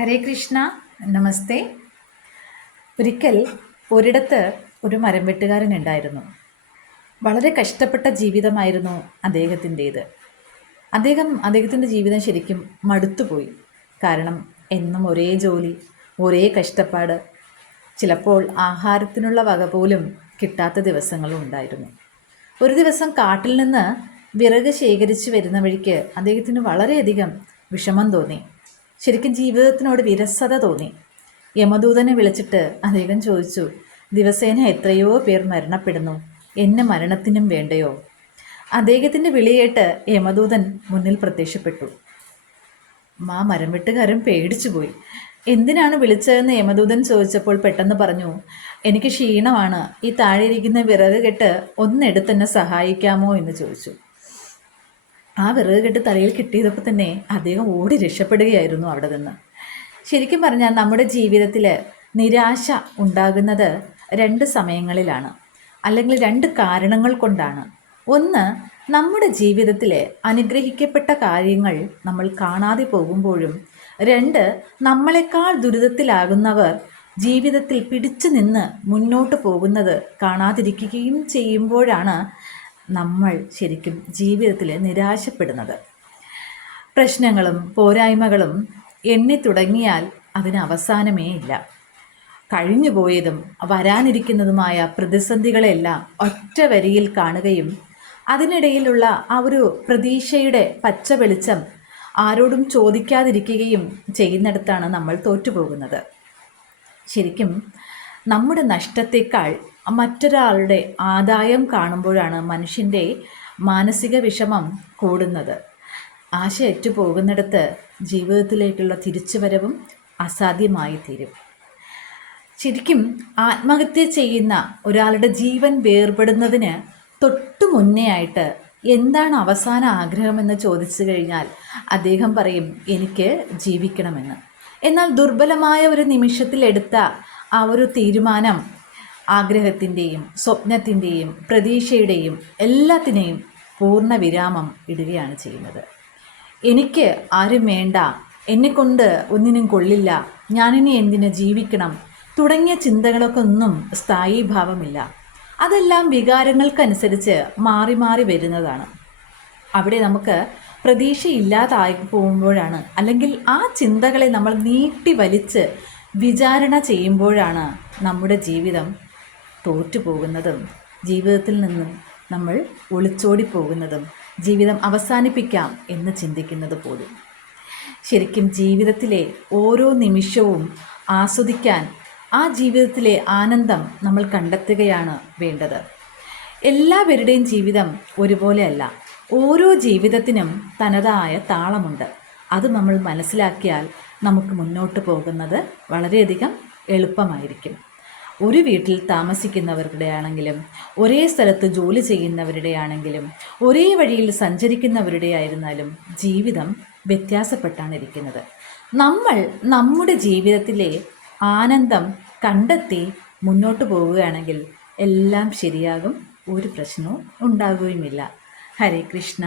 ഹരേ കൃഷ്ണ നമസ്തേ. ഒരിക്കൽ ഒരിടത്ത് ഒരു മരം വെട്ടുകാരൻ ഉണ്ടായിരുന്നു. വളരെ കഷ്ടപ്പെട്ട ജീവിതമായിരുന്നു അദ്ദേഹത്തിന്റേത്. അദ്ദേഹം അദ്ദേഹത്തിന്റെ ജീവിതം ശരിക്കും മടുത്തുപോയി. കാരണം എന്നും ഒരേ ജോലി ഒരേ കഷ്ടപ്പാട് ചിലപ്പോൾ ആഹാരത്തിനുള്ള വക പോലും കിട്ടാത്ത ദിവസങ്ങളും ഉണ്ടായിരുന്നു. ഒരു ദിവസം കാട്ടിൽ നിന്ന് വിറക് ശേഖരിച്ച് വരുന്ന വഴിക്ക് അദ്ദേഹത്തിന് വളരെയധികം വിഷമം തോന്നി. ശരിക്കും ജീവിതത്തിനോട് വിരസത തോന്നി. യമദൂതനെ വിളിച്ചിട്ട് അദ്ദേഹം ചോദിച്ചു ദിവസേന എത്രയോ പേർ മരണപ്പെടുന്നു. എന്നെ മരണത്തിനും വേണ്ടയോ? അദ്ദേഹത്തിന്റെ വിളിയേട്ട് യമദൂതൻ മുന്നിൽ പ്രത്യക്ഷപ്പെട്ടു. മാ മരം വെട്ടുകാരൻ പേടിച്ചുപോയി. എന്തിനാണ് വിളിച്ചതെന്ന് യമദൂതൻ ചോദിച്ചപ്പോൾ പെട്ടെന്ന് പറഞ്ഞു എനിക്ക് ക്ഷീണമാണ്. ഈ താഴെ ഇരിക്കുന്ന വിറക് കെട്ട് ഒന്നെടുത്തന്നെ സഹായിക്കാമോ? എന്ന് ചോദിച്ചു. ആ വിറക് കെട്ട് തലയിൽ കിട്ടിയതപ്പോൾ തന്നെ അദ്ദേഹം ഓടി രക്ഷപ്പെടുകയായിരുന്നു അവിടെ നിന്ന്. ശരിക്കും പറഞ്ഞാൽ നമ്മുടെ ജീവിതത്തിൽ നിരാശ ഉണ്ടാകുന്നത് രണ്ട് സമയങ്ങളിലാണ്. അല്ലെങ്കിൽ രണ്ട് കാരണങ്ങൾ കൊണ്ടാണ്. ഒന്ന് നമ്മുടെ ജീവിതത്തിലെ അനുഗ്രഹിക്കപ്പെട്ട കാര്യങ്ങൾ നമ്മൾ കാണാതെ പോകുമ്പോഴും രണ്ട് നമ്മളെക്കാൾ ദുരിതത്തിലാകുന്നവർ ജീവിതത്തിൽ പിടിച്ചു നിന്ന് മുന്നോട്ട് പോകുന്നത് കാണാതിരിക്കുകയും ചെയ്യുമ്പോഴാണ് നമ്മൾ ശരിക്കും ജീവിതത്തിൽ നിരാശപ്പെടുന്നത്. പ്രശ്നങ്ങളും പോരായ്മകളും എണ്ണി തുടങ്ങിയാൽ അതിന് അവസാനമേ ഇല്ല. കഴിഞ്ഞുപോയതും വരാനിരിക്കുന്നതുമായ പ്രതിസന്ധികളെല്ലാം ഒറ്റ വരിയിൽ കാണുകയും അതിനിടയിലുള്ള ആ ഒരു പ്രതീക്ഷയുടെ പച്ച വെളിച്ചം ആരോടും ചോദിക്കാതിരിക്കുകയും ചെയ്യുന്നിടത്താണ് നമ്മൾ തോറ്റുപോകുന്നത്. ശരിക്കും നമ്മുടെ നഷ്ടത്തെക്കാൾ മറ്റൊരാളുടെ ആദായം കാണുമ്പോഴാണ് മനുഷ്യന്റെ മാനസിക വിഷമം കൂടുന്നത്. ആശയറ്റു പോകുന്നിടത്ത് ജീവിതത്തിലേക്കുള്ള തിരിച്ചുവരവും അസാധ്യമായി തീരും ശരിക്കും ആത്മഹത്യ ചെയ്യുന്ന ഒരാളുടെ ജീവൻ വേർപെടുന്നതിന് തൊട്ടു മുന്നേ ആയിട്ട് എന്താണ് അവസാന ആഗ്രഹമെന്ന് ചോദിച്ചു കഴിഞ്ഞാൽ അദ്ദേഹം പറയും എനിക്ക് ജീവിക്കണമെന്ന്. എന്നാൽ ദുർബലമായ ഒരു നിമിഷത്തിലെടുത്ത ആ ഒരു തീരുമാനം ആഗ്രഹത്തിന്റെയും സ്വപ്നത്തിന്റെയും പ്രതീക്ഷയുടെയും എല്ലാത്തിനെയും പൂർണ വിരാമം ഇടുകയാണ് ചെയ്യുന്നത്. എനിക്ക് ആരും വേണ്ട എന്നെക്കൊണ്ട് ഒന്നിനും കൊള്ളില്ല ഞാനിനി എന്തിനു ജീവിക്കണം തുടങ്ങിയ ചിന്തകളൊക്കെ ഒന്നും സ്ഥായീ ഭാവമില്ല അതെല്ലാം വികാരങ്ങൾക്കനുസരിച്ച് മാറി മാറി വരുന്നതാണ്. അവിടെ നമുക്ക് പ്രതീക്ഷയില്ലാതായി പോകുമ്പോഴാണ് അല്ലെങ്കിൽ ആ ചിന്തകളെ നമ്മൾ നീട്ടി വലിച്ച് വിചാരണ ചെയ്യുമ്പോഴാണ് നമ്മുടെ ജീവിതം തോറ്റുപോകുന്നതും ജീവിതത്തിൽ നിന്നും നമ്മൾ ഒളിച്ചോടി പോകുന്നതും ജീവിതം അവസാനിപ്പിക്കാം എന്ന് ചിന്തിക്കുന്നത് പോലും. ശരിക്കും ജീവിതത്തിലെ ഓരോ നിമിഷവും ആസ്വദിക്കാൻ ആ ജീവിതത്തിലെ ആനന്ദം നമ്മൾ കണ്ടെത്തുകയാണ് വേണ്ടത്. എല്ലാവരുടെയും ജീവിതം ഒരുപോലെയല്ല. ഓരോ ജീവിതത്തിനും തനതായ താളമുണ്ട്. അത് നമ്മൾ മനസ്സിലാക്കിയാൽ നമുക്ക് മുന്നോട്ട് പോകുന്നത് വളരെയധികം എളുപ്പമായിരിക്കും. ഒരു വീട്ടിൽ താമസിക്കുന്നവരുടെ ആണെങ്കിലും ഒരേ സ്ഥലത്ത് ജോലി ചെയ്യുന്നവരുടെ ആണെങ്കിലും ഒരേ വഴിയിൽ സഞ്ചരിക്കുന്നവരുടെ ആയിരുന്നാലും ജീവിതം വ്യത്യാസപ്പെട്ടാണ് ഇരിക്കുന്നത് നമ്മൾ നമ്മുടെ ജീവിതത്തിലെ ആനന്ദം കണ്ടെത്തി മുന്നോട്ട് പോവുകയാണെങ്കിൽ എല്ലാം ശരിയാകും ഒരു പ്രശ്നവും ഉണ്ടാകുകയുമില്ല ഹരേ കൃഷ്ണ.